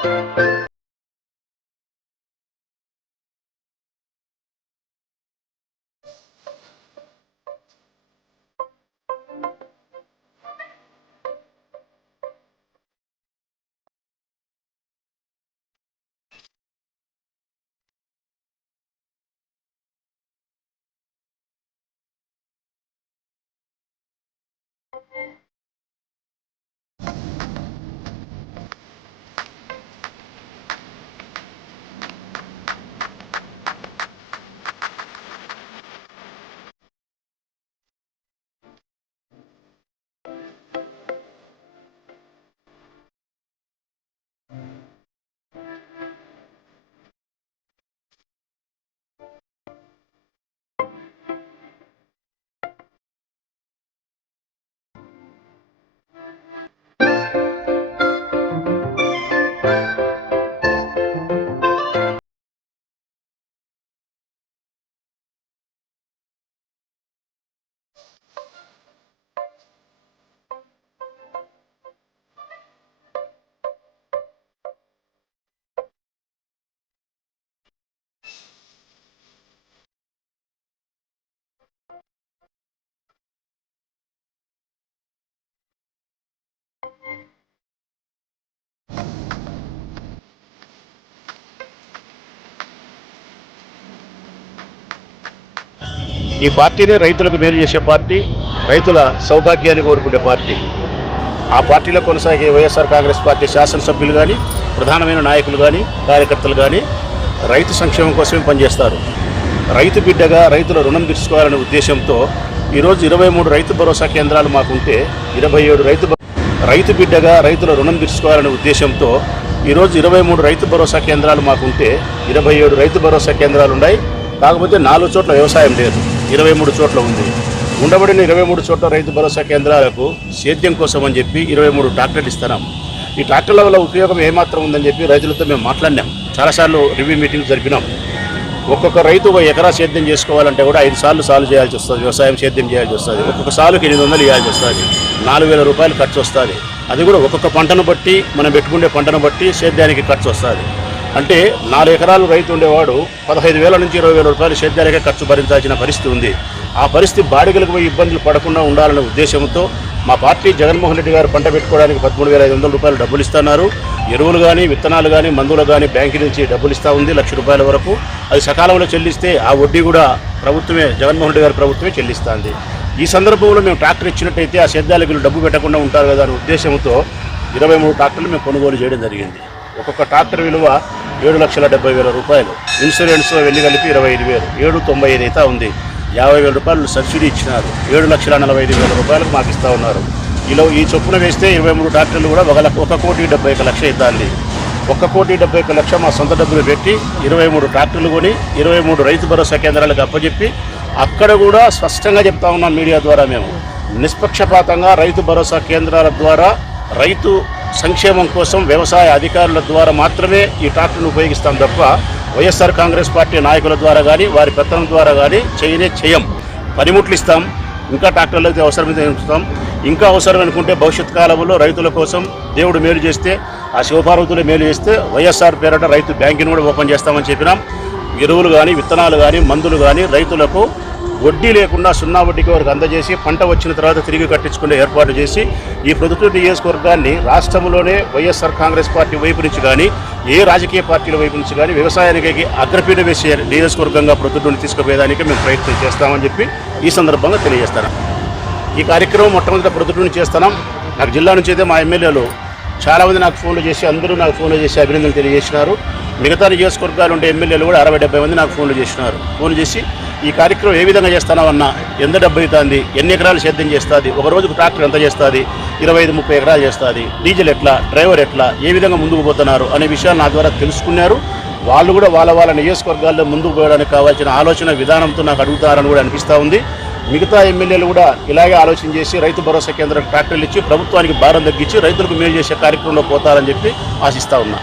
పార్టీనే రైతులకు మేలు చేసే పార్టీ, రైతుల సౌభాగ్యాన్ని కోరుకునే పార్టీ. ఆ పార్టీలో కొనసాగే వైఎస్ఆర్ కాంగ్రెస్ పార్టీ శాసనసభ్యులు కానీ, ప్రధానమైన నాయకులు కానీ, కార్యకర్తలు కానీ రైతు సంక్షేమం కోసమే పనిచేస్తారు. రైతు బిడ్డగా రైతుల రుణం తీర్చుకోవాలనే ఉద్దేశంతో ఈరోజు 23 రైతు భరోసా కేంద్రాలు మాకుంటే 27 రైతు బిడ్డగా రైతుల రుణం తీర్చుకోవాలనే ఉద్దేశంతో ఈరోజు 23 రైతు భరోసా కేంద్రాలు మాకుంటే 27 రైతు భరోసా కేంద్రాలు ఉన్నాయి. కాకపోతే 4 చోట్ల వ్యవసాయం లేదు, 23 చోట్ల ఉంది. ఉండబడిన 23 చోట్ల రైతు భరోసా కేంద్రాలకు సేద్యం కోసం అని చెప్పి 23 ట్రాక్టర్లు ఇస్తున్నాం. ఈ ట్రాక్టర్ల వల్ల ఉపయోగం ఏమాత్రం ఉందని చెప్పి రైతులతో మేము మాట్లాడినాం. చాలాసార్లు రివ్యూ మీటింగ్స్ జరిపినాం. ఒక్కొక్క రైతు 1 ఎకరా సేద్యం చేసుకోవాలంటే కూడా 5 సార్లు సాలు చేయాల్సి వస్తుంది, వ్యవసాయం సేద్యం చేయాల్సి వస్తుంది. ఒక్కొక్క సాలుకి 800 ఇవ్వాల్సి వస్తుంది, 4000 రూపాయలు ఖర్చు వస్తుంది. అది కూడా ఒక్కొక్క పంటను బట్టి, మనం పెట్టుకునే పంటను బట్టి సేద్యానికి ఖర్చు వస్తుంది. అంటే 4 ఎకరాలు రైతు ఉండేవాడు 15,000 నుంచి 20,000 రూపాయలు సేద్యానికే ఖర్చు భరించాల్సిన పరిస్థితి ఉంది. ఆ పరిస్థితి బాడిగలకు పోయి ఇబ్బందులు పడకుండా ఉండాలనే ఉద్దేశంతో మా పార్టీ జగన్మోహన్ రెడ్డి గారు పంట పెట్టుకోవడానికి 13,500 రూపాయలు డబ్బులు ఇస్తున్నారు. ఎరువులు కానీ, విత్తనాలు కానీ, మందులు కానీ బ్యాంకు నుంచి డబ్బులు ఇస్తూ ఉంది, 1,00,000 రూపాయల వరకు. అది సకాలంలో చెల్లిస్తే ఆ వడ్డీ కూడా ప్రభుత్వమే, జగన్మోహన్ రెడ్డి గారి ప్రభుత్వమే చెల్లిస్తుంది. ఈ సందర్భంలో మేము ట్రాక్టర్ ఇచ్చినట్టయితే ఆ సేద్యాలకు డబ్బు పెట్టకుండా ఉంటారు కదా అనే ఉద్దేశంతో 23 ట్రాక్టర్లు మేము కొనుగోలు చేయడం జరిగింది. ఒక్కొక్క ట్రాక్టర్ విలువ 7,70,000 రూపాయలు. ఇన్సూరెన్స్ వెళ్ళి కలిపి 25,000, 7,95,000 అయితే ఉంది. 50,000 రూపాయలు సబ్సిడీ ఇచ్చినారు. 7,45,000 రూపాయలకు మాకు ఇస్తూ ఉన్నారు. ఈ చొప్పున వేస్తే 23 ట్రాక్టర్లు కూడా 1,71,00,000 అవుతుంది. 1,71,00,000 మా సొంత డబ్బులు పెట్టి 23 ట్రాక్టర్లు కొని 23 రైతు భరోసా కేంద్రాలకు అప్పచెప్పి అక్కడ కూడా స్పష్టంగా చెప్తా ఉన్నాం మీడియా ద్వారా, మేము నిష్పక్షపాతంగా రైతు భరోసా కేంద్రాల ద్వారా రైతు సంక్షేమం కోసం వ్యవసాయ అధికారుల ద్వారా మాత్రమే ఈ ట్రాక్టర్ను ఉపయోగిస్తాం తప్ప వైఎస్ఆర్ కాంగ్రెస్ పార్టీ నాయకుల ద్వారా కానీ, వారి పెత్తనం ద్వారా కానీ చేయం. పనిముట్లు ఇస్తాం, ఇంకా ట్రాక్టర్లు అయితే అవసరమైతే ఇస్తాం. ఇంకా అవసరం అనుకుంటే భవిష్యత్ కాలంలో రైతుల కోసం దేవుడు మేలు చేస్తే, ఆ శివపార్వతులు మేలు చేస్తే వైఎస్ఆర్ పేరట రైతు బ్యాంకును కూడా ఓపెన్ చేస్తామని చెప్పినాం. ఎరువులు కానీ, విత్తనాలు కానీ, మందులు కానీ రైతులకు వడ్డీ లేకుండా 0 వడ్డీకి వరకు అందజేసి పంట వచ్చిన తర్వాత తిరిగి కట్టించుకునే ఏర్పాటు చేసి ఈ ప్రొద్దుటూరు నియోజకవర్గాన్ని రాష్ట్రంలోనే వైఎస్ఆర్ కాంగ్రెస్ పార్టీ వైపు నుంచి కానీ, ఏ రాజకీయ పార్టీల వైపు నుంచి కానీ వ్యవసాయానికి అగ్రపీఠ వేసే నియోజకవర్గంగా ప్రొద్దుటూరుని తీసుకుపోయేదానికి మేము ప్రయత్నం చేస్తామని చెప్పి ఈ సందర్భంగా తెలియజేస్తాను. ఈ కార్యక్రమం మొట్టమొదటి ప్రొద్దుటూరుని చేస్తున్నాం. నాకు జిల్లా నుంచి అయితే మా ఎమ్మెల్యేలు చాలామంది నాకు ఫోన్లు చేసి, అందరూ నాకు ఫోన్లు చేసి అభినందనలు తెలియజేసినారు. మిగతా నియోజకవర్గాలు ఉండే ఎమ్మెల్యేలు కూడా 60-70 మంది నాకు ఫోన్లు చేసినారు. ఫోన్ చేసి ఈ కార్యక్రమం ఏ విధంగా చేస్తున్నామన్నా, ఎంత డబ్బు అవుతుంది, ఎన్ని ఎకరాలు సేద్యం చేస్తుంది, ఒక రోజుకు ట్రాక్టర్ ఎంత చేస్తుంది, 25-30 ఎకరాలు చేస్తుంది, డీజిల్ ఎట్లా, డ్రైవర్ ఎట్లా, ఏ విధంగా ముందుకు పోతున్నారు అనే విషయాలు నా ద్వారా తెలుసుకున్నారు. వాళ్ళు కూడా వాళ్ళ నియోజకవర్గాల్లో ముందుకు పోయడానికి కావాల్సిన ఆలోచన విధానంతో నాకు అడుగుతారని కూడా అనిపిస్తూ ఉంది. మిగతా ఎమ్మెల్యేలు కూడా ఇలాగే ఆలోచన చేసి రైతు భరోసా కేంద్రం ట్రాక్టర్లు ఇచ్చి ప్రభుత్వానికి భారం తగ్గించి రైతులకు మేలు చేసే కార్యక్రమంలో పోతారని చెప్పి ఆశిస్తూ ఉన్నా.